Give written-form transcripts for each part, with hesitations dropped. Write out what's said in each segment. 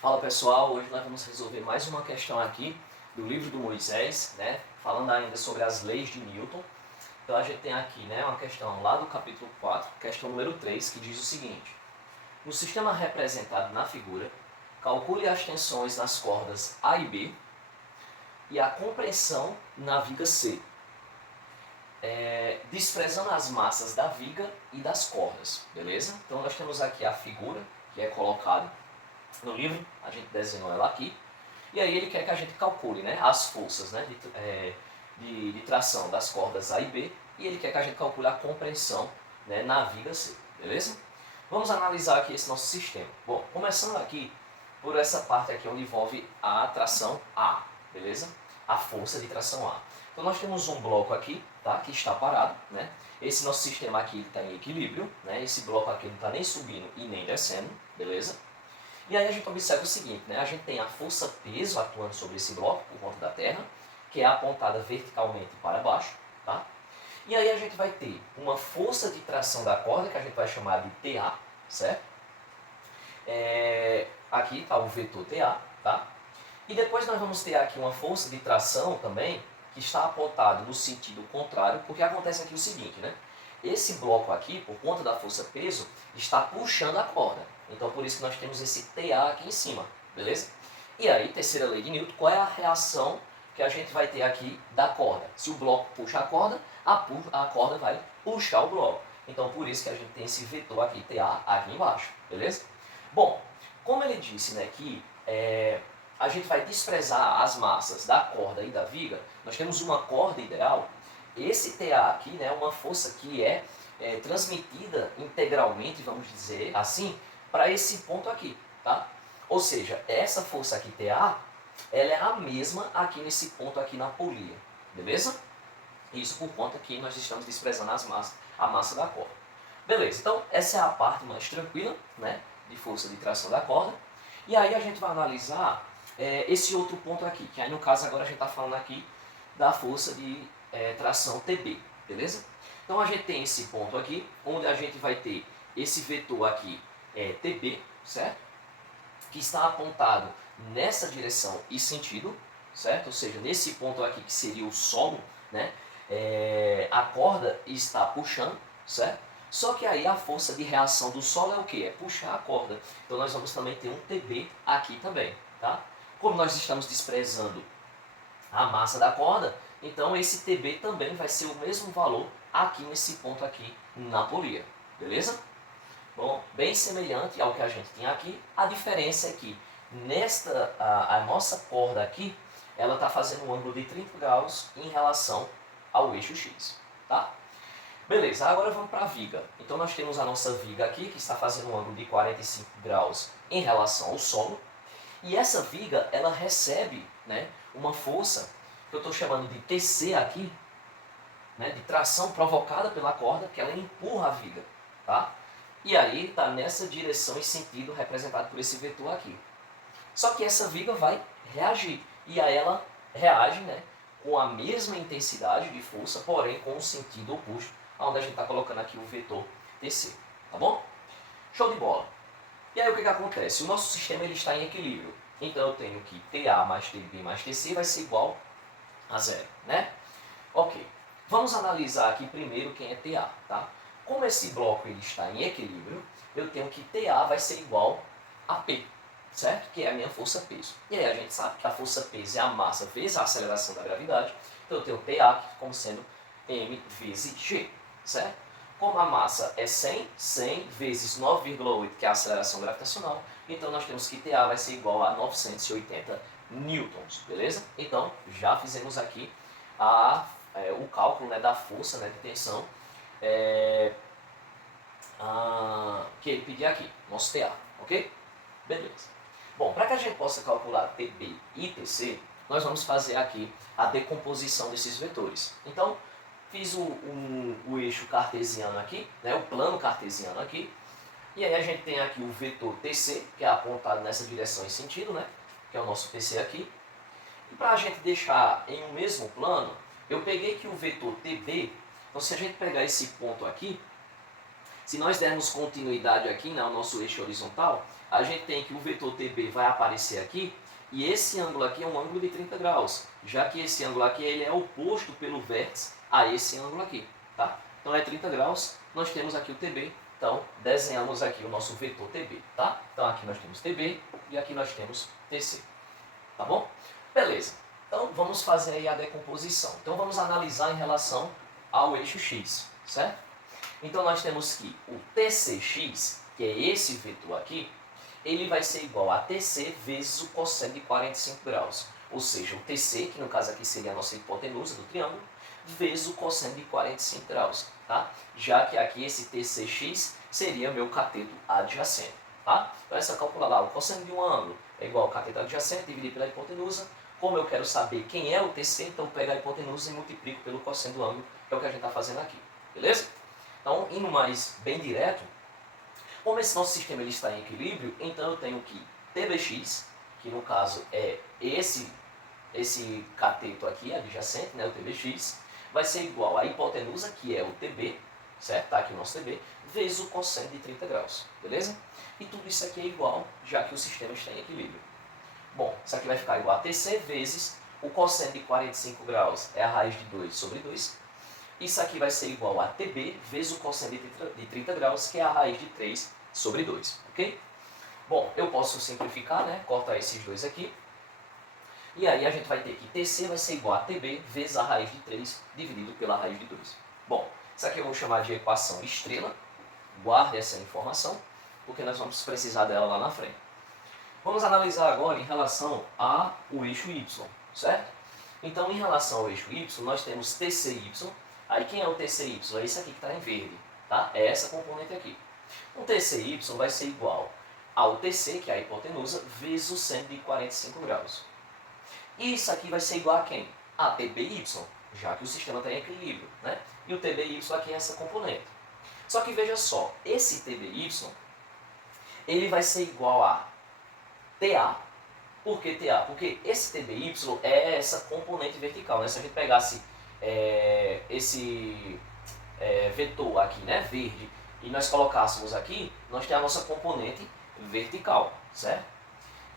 Fala pessoal, hoje nós vamos resolver mais uma questão aqui do livro do Moisés, né? Falando ainda sobre as leis de Newton. Então a gente tem aqui, né, uma questão lá do capítulo 4, questão número 3, que diz o seguinte: no sistema representado na figura, calcule as tensões nas cordas A e B e a compressão na viga C, desprezando as massas da viga e das cordas, beleza? Então nós temos aqui a figura que é colocada no livro, a gente desenhou ela aqui, e aí ele quer que a gente calcule, né, as forças, né, de tração das cordas A e B, e ele quer que a gente calcule a compressão, né, na viga C, beleza? Vamos analisar aqui esse nosso sistema. Bom, começando aqui por essa parte aqui onde envolve a tração A, beleza? A força de tração A. Então nós temos um bloco aqui, tá, que está parado, né? Esse nosso sistema aqui está em equilíbrio, né? Esse bloco aqui não está nem subindo e nem descendo, beleza? E aí a gente observa o seguinte, né? A gente tem a força-peso atuando sobre esse bloco por conta da Terra, que é apontada verticalmente para baixo, tá? E aí a gente vai ter uma força de tração da corda, que a gente vai chamar de TA, certo? Aqui está o vetor TA, tá? E depois nós vamos ter aqui uma força de tração também, que está apontada no sentido contrário, porque acontece aqui o seguinte, né? Esse bloco aqui, por conta da força-peso, está puxando a corda. Então, por isso que nós temos esse TA aqui em cima, beleza? E aí, terceira lei de Newton, qual é a reação que a gente vai ter aqui da corda? Se o bloco puxa a corda, a corda vai puxar o bloco. Então, por isso que a gente tem esse vetor aqui, TA, aqui embaixo, beleza? Bom, como ele disse, né, que a gente vai desprezar as massas da corda e da viga, nós temos uma corda ideal. Esse TA aqui, né, é uma força que é transmitida integralmente, vamos dizer assim, para esse ponto aqui, tá? Ou seja, essa força aqui TA, ela é a mesma aqui nesse ponto aqui na polia, beleza? Isso por conta que nós estamos desprezando a massa da corda. Beleza, então essa é a parte mais tranquila, né, de força de tração da corda. E aí a gente vai analisar esse outro ponto aqui, que aí no caso agora a gente está falando aqui da força de tração TB, beleza? Então a gente tem esse ponto aqui, onde a gente vai ter esse vetor aqui, TB, certo? Que está apontado nessa direção e sentido, certo? Ou seja, nesse ponto aqui que seria o solo, né? A corda está puxando, certo? Só que aí a força de reação do solo é o que? É puxar a corda. Então nós vamos também ter um TB aqui também, tá? Como nós estamos desprezando a massa da corda, então esse TB também vai ser o mesmo valor aqui nesse ponto aqui na polia, beleza? Bom, bem semelhante ao que a gente tinha aqui, a diferença é que a nossa corda aqui, ela está fazendo um ângulo de 30 graus em relação ao eixo X, tá? Beleza, agora vamos para a viga. Então nós temos a nossa viga aqui, que está fazendo um ângulo de 45 graus em relação ao solo. E essa viga, ela recebe, né, uma força, que eu estou chamando de TC aqui, né, de tração provocada pela corda, que ela empurra a viga, tá? E aí está nessa direção e sentido representado por esse vetor aqui. Só que essa viga vai reagir, e aí ela reage, né, com a mesma intensidade de força, porém com um sentido oposto, onde a gente está colocando aqui o vetor TC, tá bom? Show de bola! E aí o que acontece? O nosso sistema ele está em equilíbrio. Então eu tenho que TA mais TB mais TC vai ser igual a zero, né? Ok. Vamos analisar aqui primeiro quem é TA, tá? Como esse bloco ele está em equilíbrio, eu tenho que TA vai ser igual a P, certo? Que é a minha força-peso. E aí a gente sabe que a força-peso é a massa vezes a aceleração da gravidade. Então eu tenho TA como sendo M vezes G, certo? Como a massa é 100 vezes 9,8, que é a aceleração gravitacional, então nós temos que TA vai ser igual a 980 newtons, beleza? Então, já fizemos aqui o cálculo, né, da força, né, de tensão que ele pediu aqui, nosso TA, ok? Beleza. Bom, para que a gente possa calcular TB e TC, nós vamos fazer aqui a decomposição desses vetores. Então, fiz o eixo cartesiano aqui, né, o plano cartesiano aqui, e aí a gente tem aqui o vetor TC, que é apontado nessa direção e sentido, né, que é o nosso TC aqui. E para a gente deixar em um mesmo plano, eu peguei aqui o vetor TB, então se a gente pegar esse ponto aqui, se nós dermos continuidade aqui, né, ao nosso eixo horizontal, a gente tem que o vetor TB vai aparecer aqui, e esse ângulo aqui é um ângulo de 30 graus, já que esse ângulo aqui ele é oposto pelo vértice a esse ângulo aqui, tá? Então é 30 graus, nós temos aqui o TB, então desenhamos aqui o nosso vetor TB, tá? Então aqui nós temos TB e aqui nós temos TC, tá bom? Beleza, então vamos fazer aí a decomposição. Então vamos analisar em relação ao eixo X, certo? Então nós temos que o TCX, que é esse vetor aqui, ele vai ser igual a TC vezes o cosseno de 45 graus. Ou seja, o TC, que no caso aqui seria a nossa hipotenusa do triângulo, vezes o cosseno de 45 graus, tá? Já que aqui esse TCX seria meu cateto adjacente, tá? Então essa calcula lá, o cosseno de um ângulo é igual ao cateto adjacente dividido pela hipotenusa. Como eu quero saber quem é o TC, então eu pego a hipotenusa e multiplico pelo cosseno do ângulo, que é o que a gente está fazendo aqui, beleza? Então, indo mais bem direto, como esse nosso sistema ele está em equilíbrio, então eu tenho que TBX, que no caso é esse cateto aqui adjacente, né, o TBX, vai ser igual à hipotenusa, que é o TB, certo? Tá aqui o nosso TB, vezes o cosseno de 30 graus, beleza? E tudo isso aqui é igual, já que o sistema está em equilíbrio. Bom, isso aqui vai ficar igual a TC vezes o cosseno de 45 graus, é a raiz de 2 sobre 2. Isso aqui vai ser igual a TB vezes o cosseno de 30 graus, que é a raiz de 3 sobre 2, ok? Bom, eu posso simplificar, né? Cortar esses dois aqui. E aí a gente vai ter que TC vai ser igual a TB vezes a raiz de 3 dividido pela raiz de 2. Bom, isso aqui eu vou chamar de equação estrela. Guarde essa informação, porque nós vamos precisar dela lá na frente. Vamos analisar agora em relação ao eixo Y, certo? Então, em relação ao eixo Y, nós temos TCY. Aí quem é o TCY? É esse aqui que está em verde, tá? É essa componente aqui. O TCY vai ser igual ao TC, que é a hipotenusa, vezes o seno de 45 graus. E isso aqui vai ser igual a quem? A TBY, já que o sistema está em equilíbrio, né? E o TBY aqui é essa componente. Só que veja só, esse TBY, ele vai ser igual a TA. Por que TA? Porque esse TBY é essa componente vertical, né? Se a gente pegasse esse vetor aqui, né, verde, e nós colocássemos aqui, nós temos a nossa componente vertical, certo?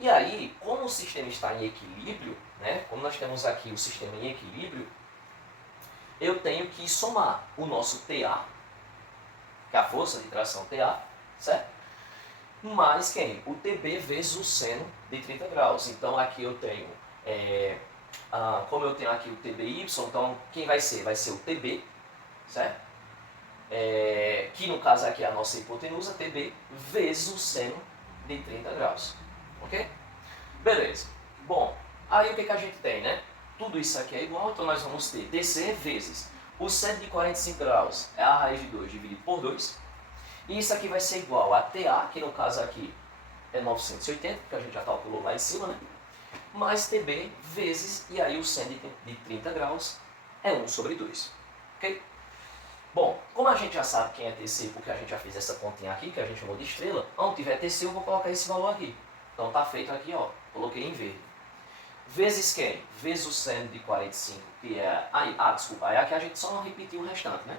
E aí, como o sistema está em equilíbrio, né, como nós temos aqui o sistema em equilíbrio, eu tenho que somar o nosso TA, que é a força de tração TA, certo? Mais quem? O TB vezes o seno de 30 graus. Então aqui eu tenho, como eu tenho aqui o TBY, então quem vai ser? Vai ser o TB, certo? Que no caso aqui é a nossa hipotenusa, TB, vezes o seno de 30 graus. Ok? Beleza. Bom, aí o que a gente tem, né? Tudo isso aqui é igual, então nós vamos ter DC vezes o seno de 45 graus é a raiz de 2 dividido por 2. E isso aqui vai ser igual a TA, que no caso aqui é 980, que a gente já calculou lá em cima, né? Mais TB vezes, e aí o seno de 30 graus é 1 sobre 2. Ok? Bom, como a gente já sabe quem é TC, porque a gente já fez essa continha aqui, que a gente chamou de estrela, onde tiver TC eu vou colocar esse valor aqui. Então tá feito aqui, ó, coloquei em verde. Vezes quem? Vezes o seno de 45, que é... desculpa, aí aqui a gente só não repetiu o restante, né?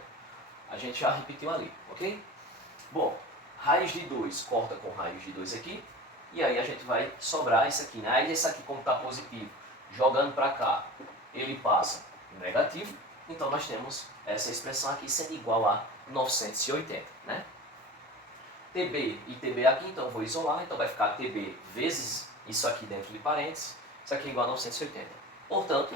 A gente já repetiu ali, ok? Bom, raiz de 2 corta com raiz de 2 aqui, e aí a gente vai sobrar isso aqui, né? Aí esse aqui, como está positivo, jogando para cá, ele passa negativo, então nós temos essa expressão aqui sendo igual a 980, né? TB e TB aqui, então eu vou isolar, então vai ficar TB vezes isso aqui dentro de parênteses, isso aqui é igual a 980. Portanto,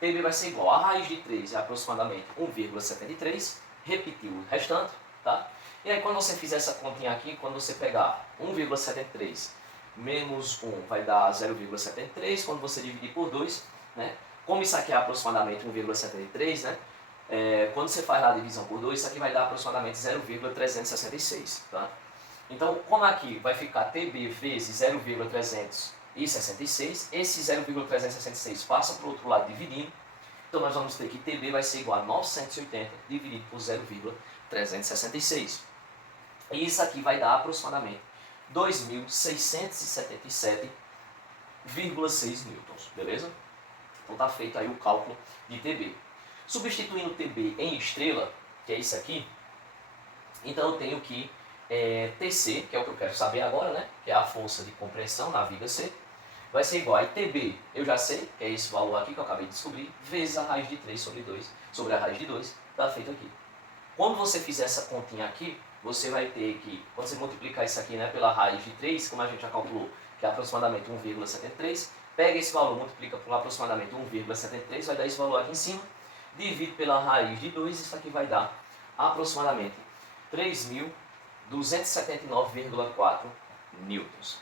TB vai ser igual a raiz de 3 é aproximadamente 1,73, repetiu o restante, tá? E aí quando você fizer essa continha aqui, quando você pegar 1,73 menos 1 vai dar 0,73, quando você dividir por 2, né? Como isso aqui é aproximadamente 1,73, né? Quando você faz a divisão por 2, isso aqui vai dar aproximadamente 0,366, tá? Então, como aqui vai ficar TB vezes 0,366, esse 0,366 passa para o outro lado dividindo, então nós vamos ter que TB vai ser igual a 980 dividido por 0,366. E isso aqui vai dar aproximadamente 2.677,6 newtons, beleza? Então está feito aí o cálculo de TB. Substituindo TB em estrela, que é isso aqui, então eu tenho que TC, que é o que eu quero saber agora, né? Que é a força de compressão na viga C, vai ser igual a TB, eu já sei, que é esse valor aqui que eu acabei de descobrir, vezes a raiz de 3 sobre 2, sobre a raiz de 2, está feito aqui. Quando você fizer essa continha aqui, você vai ter que, quando você multiplicar isso aqui, né, pela raiz de 3, como a gente já calculou, que é aproximadamente 1,73, pega esse valor, multiplica por aproximadamente 1,73, vai dar esse valor aqui em cima, divide pela raiz de 2, isso aqui vai dar aproximadamente 3.279,4 newtons.